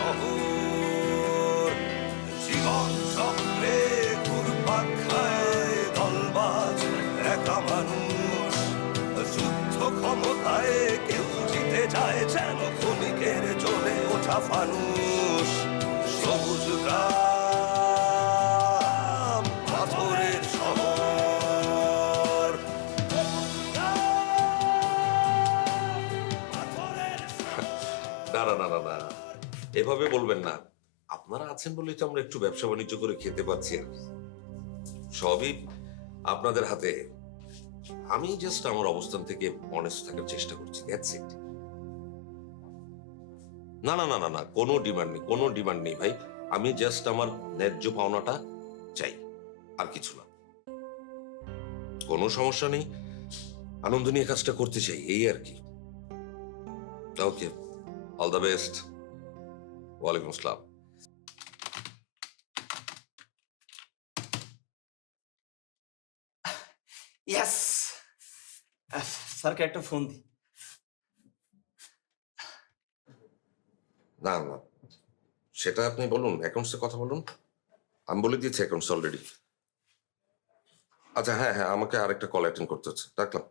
শহর। জীবন চক্রে ঘুরপাক খায় দলবাজ একা মানুষ। যুদ্ধ ক্ষমতায় কেউ জিতে যায় যেন ক্ষণিকের চলে ওঠা ফানুষ। বলবেন না। আপনারা আছেন বলেই তো আমরা একটু ব্যবসা বাণিজ্য করে খেতে পাচ্ছি আর। সবই আপনাদের হাতে। আমি জাস্ট আমার অবস্থান থেকে অনেস্ট থাকার চেষ্টা করছি দ্যাটস ইট না না না না না, কোনো ডিমান্ড নেই, কোনো ডিমান্ড নেই ভাই। আমি জাস্ট আমার ন্যায্য পাওনাটা চাই, আর কিছু না। কোনো সমস্যা নেই, আনন্দ নিয়ে কাজটা করতে চাই, এই আর কি। ওকে অল দ্য বেস্ট ওয়ালাইকুম আসসালাম। ইয়াস স্যারকে একটা ফোন দিই। না না। সেটা আপনি বলুন অ্যাকাউন্টসে কথা বলুন। আমি বলে দিয়েছি অ্যাকাউন্টস অলরেডি আচ্ছা হ্যাঁ হ্যাঁ আমাকে আরেকটা কল অ্যাটেন্ড করতে হচ্ছে। রাখলাম।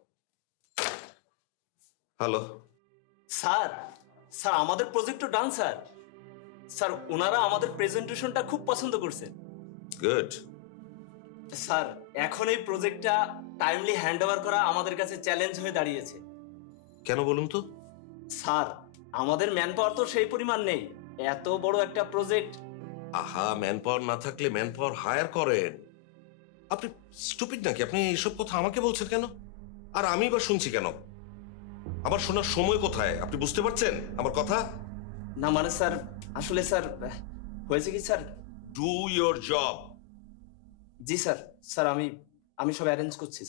হ্যালো স্যার স্যার আমাদের প্রজেক্ট ডান স্যার। স্যার ওনারা আমাদের প্রেজেন্টেশনটা খুব পছন্দ করছেন গুড স্যার এখন এই প্রজেক্টটা টাইমলি হ্যান্ড ওভার করা আমাদের কাছে চ্যালেঞ্জ হয়ে দাঁড়িয়েছে। কেন বলুন তো? স্যার আমাদের ম্যান পাওয়ার তো সেই পরিমাণ নেই। এত বড় একটা প্রজেক্ট আহা ম্যান পাওয়ার না থাকলে ম্যান পাওয়ার হায়ার করেন। আপনি স্টুপিড নাকি? আপনি এইসব কথা আমাকে বলছেন কেন? আর আমি বা শুনছি কেন? আমার শোনার সময় কোথায়? আপনি বুঝতে পারছেন আমার কথা? না মানে স্যার আসলে স্যার হয়েছে কি sir? Do your job G sir sir আমি আমি সব অ্যারেঞ্জ করছি।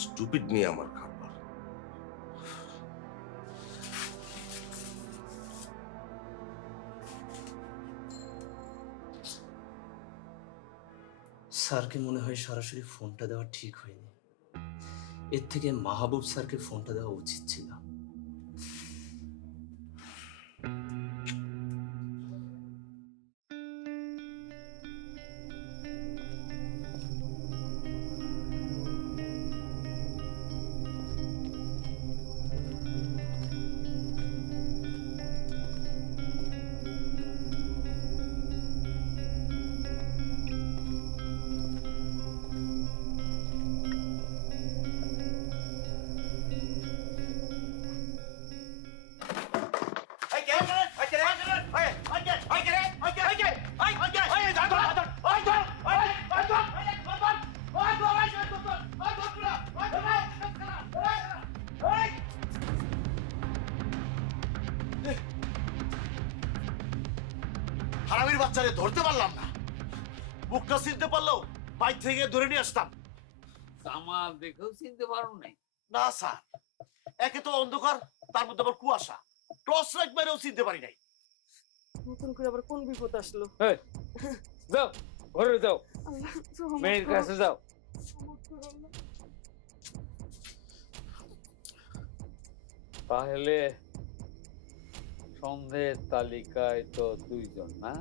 স্টুপিড নিয়ে আমার খাবার। স্যারকে মনে হয় সরাসরি ফোনটা দেওয়া ঠিক হয়নি? এর থেকে মাহবুব স্যারকে ফোনটা দেওয়া উচিত ছিল। ধরতে পারলাম না। মুখটা চিনতে পারলেও বাইক থেকে ধরে নিয়ে আসতাম। আমার দেখেও চিনতে পারো নাই। না স্যার। একে তো অন্ধকার তার মধ্যে আবার কুয়াশা। টর্চ লাইট মেরেও চিনতে পারি নাই। নতুন করে আবার কোন বিপদ আসলো? যাও ঘরে যাও। মেয়ের কাছে যাও। তাহলে সন্দেহের তালিকায় তো দুইজন না?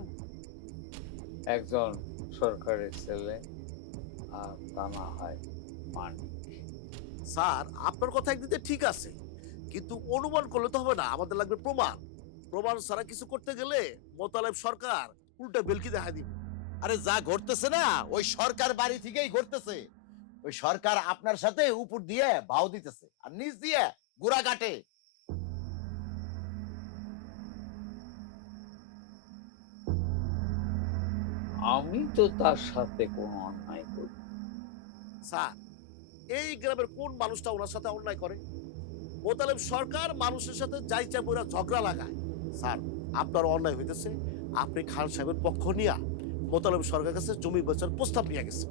একজন সরকারের ছেলে, আর তা না হয় মানিক স্যার, আপনার কথা একদিকে ঠিক আছে, কিন্তু অনুমান করলে তো হবে না, আমাদের লাগবে প্রমাণ। প্রমাণ ছাড়া কিছু করতে গেলে মোতালেব সরকার উল্টা বেলকি দেখা দিবে। আরে যা ঘটতেছে না, ওই সরকার বাড়ি থেকেই ঘটতেছে। ওই সরকার আপনার সাথে উপর দিয়ে ভাও দিতেছে, আর নিচ দিয়ে গুড়া কাটে আমি তো তার সাথে কোনো অন্যায় করি। স্যার, এই গ্রামের কোন মানুষটা ওনার সাথে অন্যায় করে? সরকার মানুষের সাথে যাই চাই ওরা ঝগড়া লাগায়। স্যার, আপনার অন্যায় হইতেছে। আপনি খান সাহেবের পক্ষ নিয়া মোতালেব সরকার কাছে জমি বেচার প্রস্তাব নিয়ে গেছে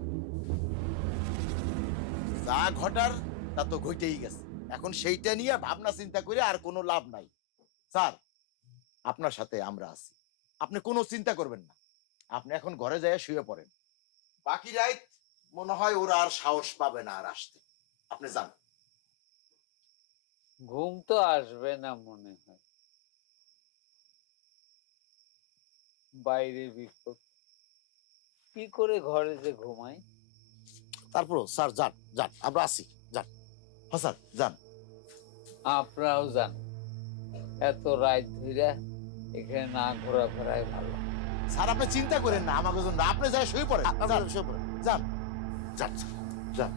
যা ঘটার, তা তো ঘটেই গেছে। এখন সেইটা নিয়ে ভাবনা চিন্তা করে আর কোনো লাভ নাই। স্যার, আপনার সাথে আমরা আছি। আপনি কোনো চিন্তা করবেন না। আপনি এখন ঘরে যায় শুয়ে পড়েন। বাকি রাত মনে হয় ওরা আর সাহস পাবে না আর আসতে। আপনি যান। ঘুম তো আসবে না মনে হয়। বাইরে বিপদ। কি করে ঘরে যে ঘুমাই? তারপর স্যার যান যান আমরা আসি যান। হ্যাঁ স্যার যান। আপনারাও যান। এত রাত ধরে এখানে না ঘোরাফেরাই ভালো। স্যার আপনি চিন্তা করেন না আমাকে জন্য আপনি যাই শুয়ে পড়েন যান, শুয়ে পড়েন। যান। যান যান।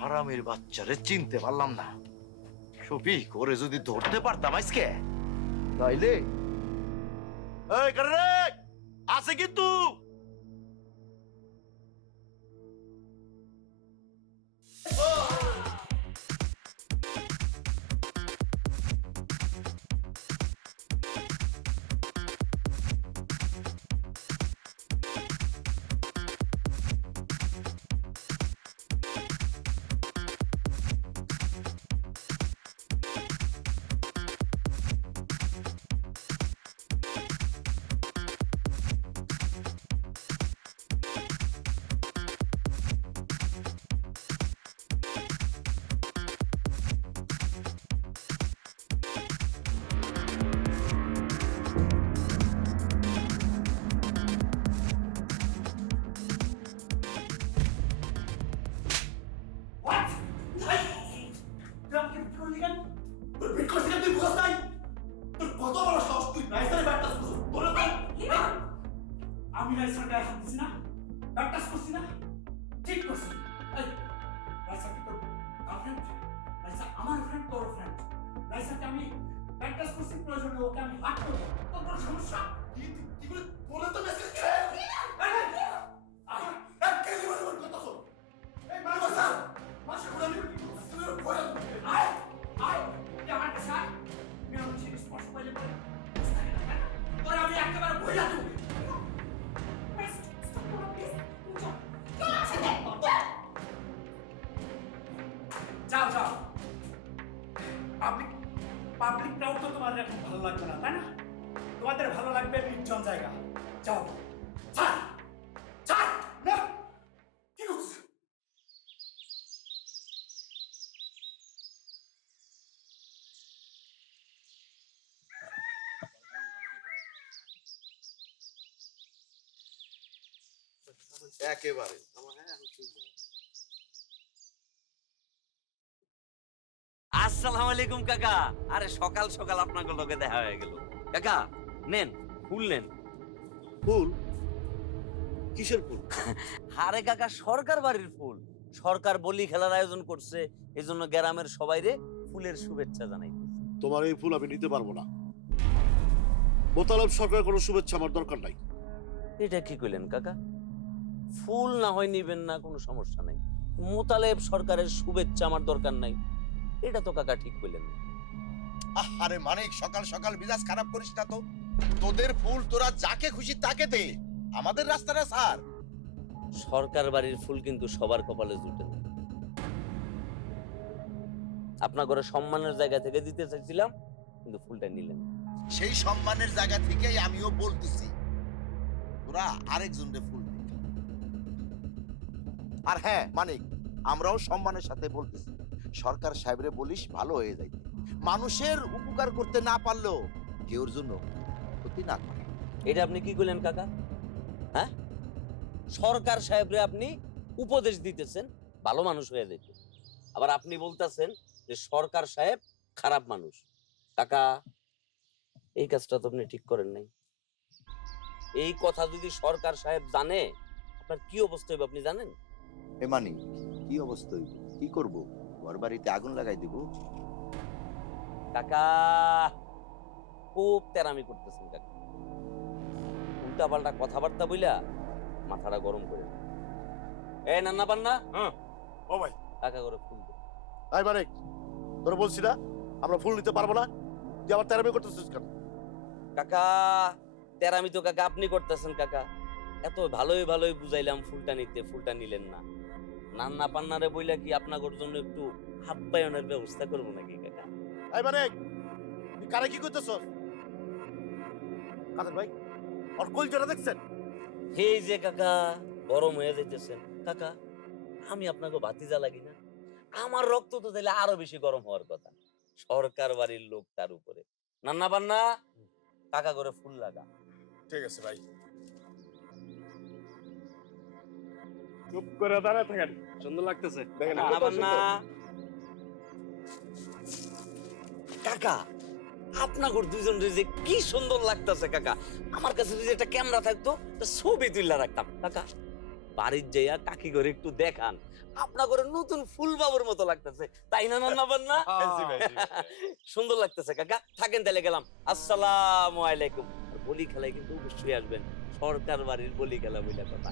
হারামের বাচ্চারে চিনতে পারলাম না। সফি করে যদি ধরতে পারতাম আজকে তাইলে এই করে রে আছে কিন্তু। আমি রাইসার গায়ে হাত দিছি না? ব্যাপটাস করছি না? ঠিক করছি। রাইসা কি তোর গার্লফ্রেন্ড রাইসা আমার ফ্রেন্ড তোর ফ্রেন্ড রাইসাকে আমি করছি প্রয়োজনে ওকে আমি হাত করব। তোর কোনো সমস্যা? কি কি করে বলে তো মেসেজ যাও যাও। পাবলিক পাবলিক তো তোমাদের এখন ভালো লাগবে না, তাই না? তোমাদের ভালো লাগবে নির্জন জায়গা। যাও। একেবারে আসসালামু আলাইকুম কাকা। আরে সকাল সকাল আপনাকে লগে দেখা হয়ে গেল। কাকা নেন ফুল নেন। ফুল? কিসের ফুল? আরে কাকা সরকার বাড়ির ফুল। সরকার বলি খেলার আয়োজন করছে এই জন্য গ্রামের সবাইরে ফুলের শুভেচ্ছা জানাইতেছে। তোমার এই ফুল আমি নিতে পারব না। মোতালেব সরকার কোনো শুভেচ্ছা আমার দরকার নাই। এটা কি কইলেন কাকা? ফুল না হয় নিবেন না কোনো সমস্যা নাই। মোতালেব সরকারের শুভেচ্ছা আমার দরকার নাই। এটা তো কাকা ঠিক কইলেন না। আরে মানিক সকাল সকাল মিজাজ খারাপ করিস না তো। তোদের ফুল তোরা যাকে খুশি তাকে দে। আমাদের রাস্তাটা স্যার। সরকার বাড়ির ফুল কিন্তু সবার কপালে জুটে না। আপনার ঘরে সম্মানের জায়গা থেকে দিতে চাইছিলাম কিন্তু ফুলটা নিলেন। সেই সম্মানের জায়গা থেকেই আমিও বলতেছি। তোরা আরেকজনকে ফুল দে। আর হ্যাঁ মানিক আমরাও সম্মানের সাথে বলতেছি। সরকার সাহেবরে বলিস ভালো হয়ে যাইতে মানুষের উপকার করতে না পারলেও কেউর জন্য ক্ষতি না করে। এটা আপনি কি করলেন কাকা? হ্যাঁ? সরকার সাহেবরে আপনি উপদেশ দিতেছেন ভালো মানুষ হয়ে যেতে আবার আপনি বলতেছেন যে সরকার সাহেব খারাপ মানুষ। কাকা এই কাজটা তো আপনি ঠিক করেন নাই। এই কথা যদি সরকার সাহেব জানে আপনার কি অবস্থা হবে আপনি জানেন? এ মানিক কি অবস্থা হইব? কি করব? ঘর বাড়িতে আগুন লাগাই দিব? কাকা খুব তেরামি করতেছেন কাকা। উল্টা পাল্টা কথাবার্তা বইলা মাথাটা গরম করে এ নান্না পান্না? হ্যাঁ ও ভাই। কাকা করে ফুল দে। তাই মানে তোরা বলছি না আমরা ফুল নিতে পারব না। তুই আবার তেরামি করতেছিস কেন? কাকা তেরামি তো কাকা আপনি করতেছেন কাকা। এত ভালোই ভালোই বুঝাইলাম ফুলটা নিতে ফুলটা নিলেন না। নান্না পান্নারে বইলা কি আপনার জন্য একটু আপ্যায়নের ব্যবস্থা করব নাকি কাকা? এই মানে কারে কি করতেছ কাদের ভাই ওর কলজোটা দেখছেন? এই যে কাকা গরম হয়ে যাইতেছেন। কাকা আমি আপনাকে ভাতিজা লাগি না। আমার রক্ত তো তাহলে আরও বেশি গরম হওয়ার কথা। সরকার বাড়ির লোক তার উপরে। নান্না বান্না কাকা করে ফুল লাগা। ঠিক আছে ভাই। চুপ করে দাঁড়ায় থাকেন। সুন্দর লাগতেছে। কাকা দুজন যে কি সুন্দর লাগতেছে কাকা। আমার কাছে যদি একটা ক্যামেরা থাকতো ছবি তুললা রাখতাম। কাকা বাড়ির যাইয়া কাকি করে একটু দেখান। করে নতুন ফুল বাবুর মতো লাগতেছে। তাই না নান্না বান্না? সুন্দর লাগতেছে কাকা। থাকেন তাহলে গেলাম। আসসালামু আলাইকুম। বলি খেলায় কিন্তু অবশ্যই আসবেন। সরকার বাড়ির বলি খেলা বইলা কথা।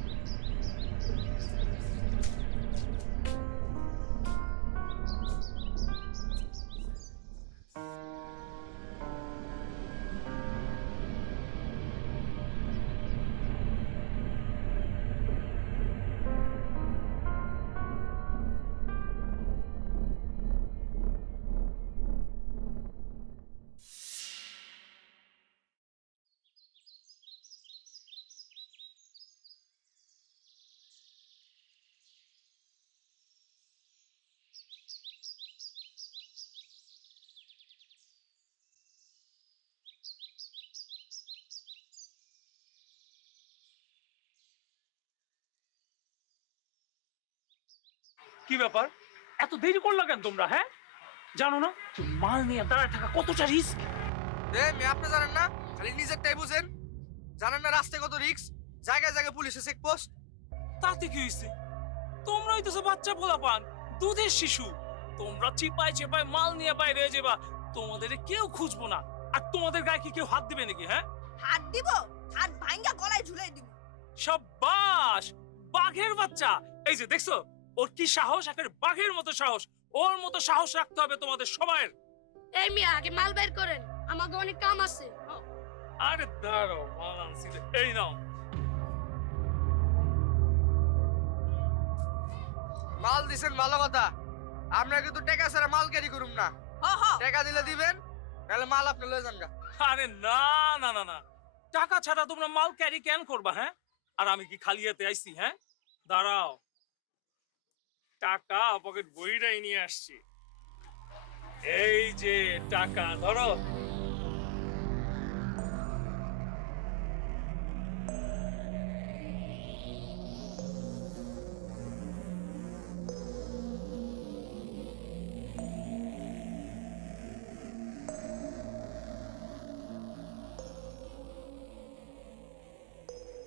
কি ব্যাপার? এত দেরি করল কেন তোমরা হ্যাঁ? জানো না মাল নিয়ে দাঁড়ায় থাকা কতটা রিস্ক? মেয়ে আপনি জানেন না? খালি নিজেরটাই বুঝেন। জানেন না রাস্তায় কত রিক্স জায়গায় জায়গায় পুলিশের চেকপোস্ট তাতে কি হয়েছে তোমরা হইতেছো বাচ্চা পোলা পান দুধের শিশু। তোমরা চিপায় চেপায় মাল নিয়ে বাইরে যাবা। তোমাদের কেউ খুঁজবো না। আর তোমাদের গায়ে কি কেউ হাত দিবে নাকি হ্যাঁ? হাত দিব? হাত ভাঙ্গা গলায় ঝুলাই দিব। সাব্বাস! বাঘের বাচ্চা! এই যে দেখছ? ওর কি সাহস? একেবারে বাঘের মতো সাহস। ওর মতো সাহস রাখতে হবে তোমাদের সবাইয়ের। এই মিয়া আগে মাল বের করেন। আমাকে অনেক কাম আছে। আরে দাঁড়াও মাল আনছি। এই নাও। মাল দিছেন ভালো কথা। আমরা কিন্তু টাকা ছাড়া মাল ক্যারি করুম না। হ হ টাকা দিলে দিবেন নাহলে মাল আপনি লয়ে যান গা। আরে না না না না। টাকা ছাড়া তোমরা মাল ক্যারি কেন করবা হ্যাঁ? আর আমি কি খালি হাতে আইছি হ্যাঁ? দাঁড়াও। টাকা পকেট বইটাই নিয়ে আসছি। এই যে টাকা, ধরো।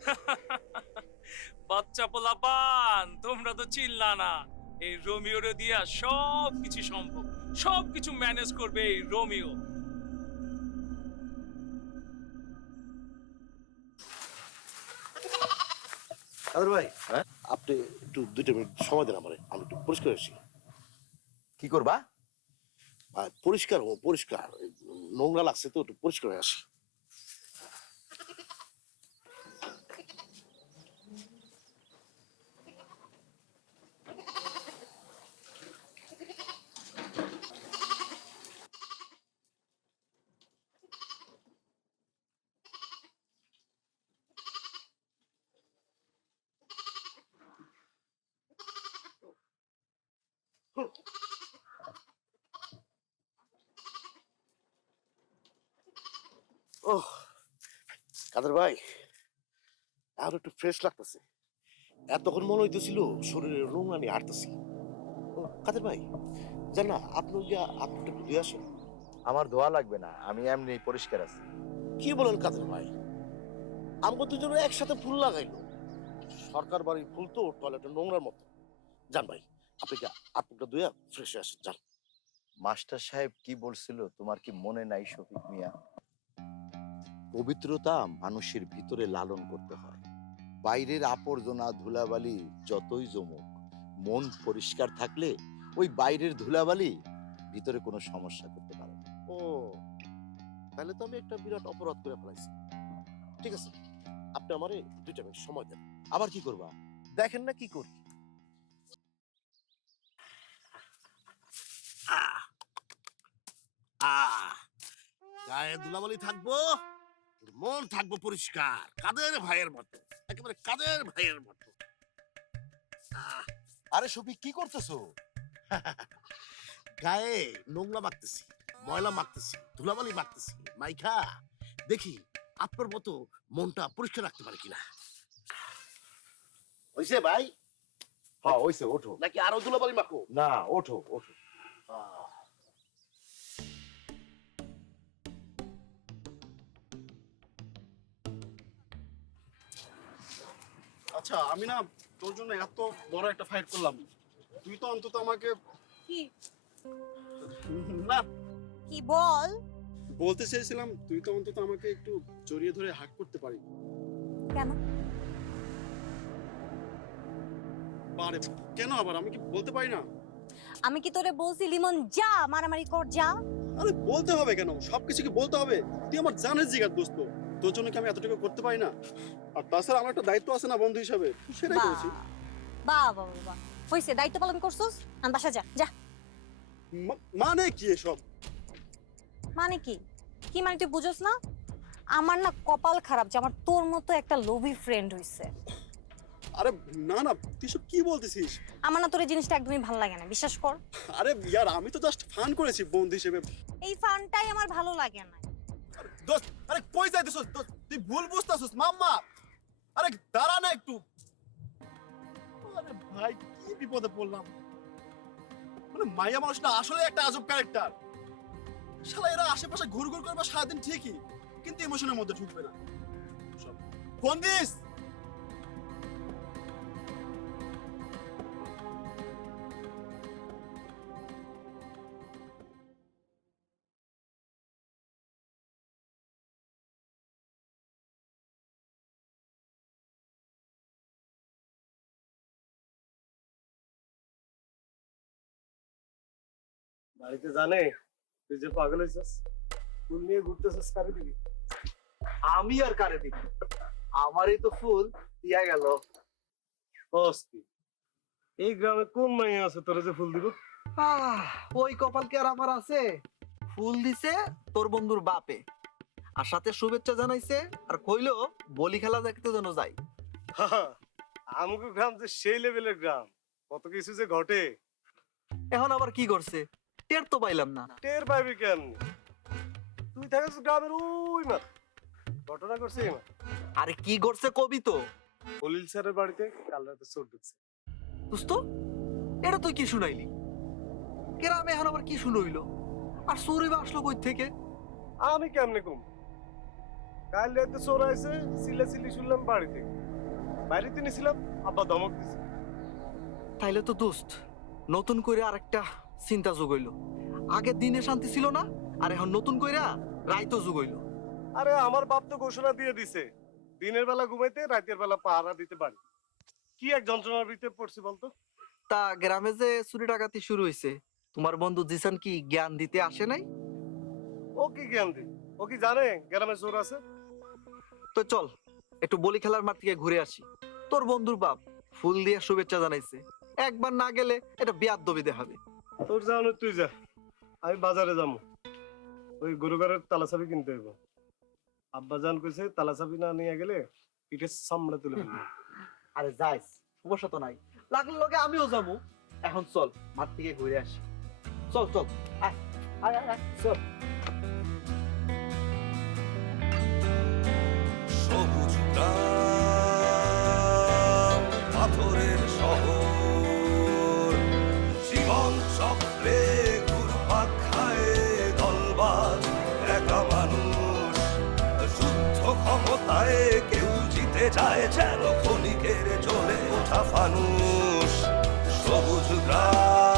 বাচ্চা পোলাপান, তোমরা তো চিল্লা না। এই রোমিওরে দিয়া সব কিছু সম্ভব। সব কিছু ম্যানেজ করবে এই রোমিও। কাদের ভাই হ্যাঁ? আপনি একটু দুইটা মিনিট সময় দেন আমারে আমি একটু পরিষ্কার আসি কি করবা? আর পরিষ্কার হব পরিষ্কার। নোংরা লাগছে তো একটু পরিষ্কার হয়ে আসি। ওহ কাদের ভাই? আর একটু ফ্রেশ লাগতেছে। এতক্ষণ মনে হইতেছিল শরীরের নোংরা নিয়ে হাঁটতেছি ও কাদের ভাই? জান না আপনি গিয়া আপনি আসেন। আমার ধোয়া লাগবে না আমি এমনি পরিষ্কার আছি। কি বলেন কাদের ভাই? আমগো দুজনে একসাথে ফুল লাগাইলো। সরকার বাড়ির ফুল তো টয়লেটের নোংরার মতো। যান ভাই আপনি কি আপনাকে দুয়া ফ্রেশ আসেন যান মাস্টার সাহেব কি বলছিল তোমার কি মনে নাই শফিক মিয়া? পবিত্রতা মানুষের ভিতরে লালন করতে হয়। বাইরের আবর্জনা ধুলাবালি যতই জমুক মন পরিষ্কার থাকলে ওই বাইরের ধুলাবালি ভিতরে কোনো সমস্যা করতে পারে না। ও তাহলে তো আমি একটা বিরাট অপরাধ করে ফেলাইছি। ঠিক আছে আপনি আমারে দুইটা মিনিট সময় দেন। আবার কি করবা? দেখেন না কি করি। গায়ে ধুলাবালি থাকব? মন থাকব পরিষ্কার কাদের ভাইয়ের মতো? একেবারে কাদের ভাইয়ের মতো? আরে শফিক কি করতেছো? গায়ে নোংরা মাখতেছি ময়লা মাখতেছি ধুলাবালি মাখতেছি মাইখা। দেখি আপনার মতো মনটা পরিষ্কার রাখতে পারে কিনা? হইছে ভাই? হ্যাঁ ওইসে ওঠো। নাকি আরও ধুলাবালি মাখো? না ওঠো ওঠো। আচ্ছা আমি না তোর জন্য এত বড় একটা ফাইট করলাম। তুই তো অন্তত আমাকে কি? না। কি বল? বলতে চেয়েছিলাম তুই তো অন্তত আমাকে একটু জড়িয়ে ধরে হাক করতে পারি কেন? পারে। কেন আবার? আমি কি বলতে পারি না? আমি কি তোরে বলছি লিমন যা মারামারি কর যা। আরে বলতে হবে কেন? সবকিছু কি বলতে হবে? তুই আমার জানের জিগার দোস্ত তোর জন্য কি আমি এতটুকু করতে পারি না? আর তাছাড়া আমার একটা দায়িত্ব আছে না বন্ধু হিসাবে সেটাই করেছি। হইছে দায়িত্ব পালন করছস? আন বাসা যা যা। মানে কি এসব? মানে কি? কি মানে তুই বুঝোস না? আমার না কপাল খারাপ যে আমার তোর মতো একটা লোভী ফ্রেন্ড হইছে। আরে না না তুই সব কি বলতেছিস? আমার না তোর এই জিনিসটা একদমই ভালো লাগে না বিশ্বাস কর। আরে ইয়ার আমি তো জাস্ট ফান করেছি বন্ধু হিসেবে। এই ফানটাই আমার ভালো লাগে না। দোস্ত আরে কই যাইতেছস? তুই ভুল বুঝতাছস মাম্মা। আরে দাঁড়া না একটু। আরে ভাই, কি বিপদে পড়লাম। মানে মাইয়া মানুষটা আসলে একটা আজব ক্যারেক্টার শালা, এরা আশেপাশে ঘুর ঘুর করবে সারাদিন ঠিকই, কিন্তু ইমোশনের মধ্যে ঢুকবে না। Phone this! বাড়িতে জানে তুই যে পাগল হয়েছিস ফুল নিয়ে ঘুরতেছিস কারে দিবি? আমি আর কারে দিবি? আমারই তো ফুল দিয়া গেল। এই গ্রামে কোন মাইয়া আছে তোর যে ফুল দিব? ওই কপাল কি আর আমার আছে? ফুল দিছে তোর বন্ধুর বাপে। আর সাথে শুভেচ্ছা জানাইছে আর কইলো বলি খেলা দেখতে যেন যাই। আমগো গ্রাম যে সেই লেভেলের গ্রাম। কত কিছু যে ঘটে। এখন আবার কি করছে? টের তো পাইলাম না। টের পাবি কেন? তুই থাকিস গ্রামের ওই মা ঘটনা করছে এই মা আরে কি করছে কবি তো? খলিল স্যারের বাড়িতে কাল রাতে চোর ঢুকছে। দোস্ত এটা তুই কি শুনাইলি? গ্রামে এখন আবার কি শুনইলো? আর চোরে বা আসলো কই থেকে? আমি কেমনে কম? কাল রাতে চোর আইছে সিলে সিলি শুনলাম বাড়িতে বাড়িতে নিছিলাম আব্বা ধমক দিছে। তাইলে তো দোস্ত নতুন করে আরেকটা চিন্তা যোগইল। আগে দিনে শান্তি ছিল না আর এখন নতুন কইরা রাইতো যোগইল। আরে আমার বাপ তো ঘোষণা দিয়ে দিছে দিনের বেলা ঘুমাইতে রাতের বেলা পাহারা দিতে পারি। কি এক যন্ত্রণার ভিতরে পড়ছি বলতো? তা গ্রামে যে চুরি ডাকাতি শুরু হয়েছে তোমার বন্ধু জিসান কি জ্ঞান দিতে আসে নাই? ও কি জ্ঞান দি ও কি জানে গ্রামে চোর আছে? তো চল একটু বলি খেলার মাঠ থেকে ঘুরে আসি। তোর বন্ধুর বাপ ফুল দিয়ে শুভেচ্ছা জানাইছে। একবার না গেলে এটা বিয়াদ দবি দেখাবে। তোর যা তুই যা। আমি বাজারে যাব। ওই গরুঘরের তালা চাবি কিনতে হইব। আব্বা জান কইছে তালা চাবি না নিয়ে গেলে পিঠের সামনে তুলে ফেলবে। আরে যাইস সমস্যা তো নাই। লাগলে লগে আমিও যাব। এখন চল মাঠ থেকে ঘুরে আসি। চল চল। আয় আয়, আয়। চল। ক্ষমতায় কেউ জিতে যায় যেন ক্ষণিকের জ্বলে ওঠা ফানুষ। সবুজ গ্রাম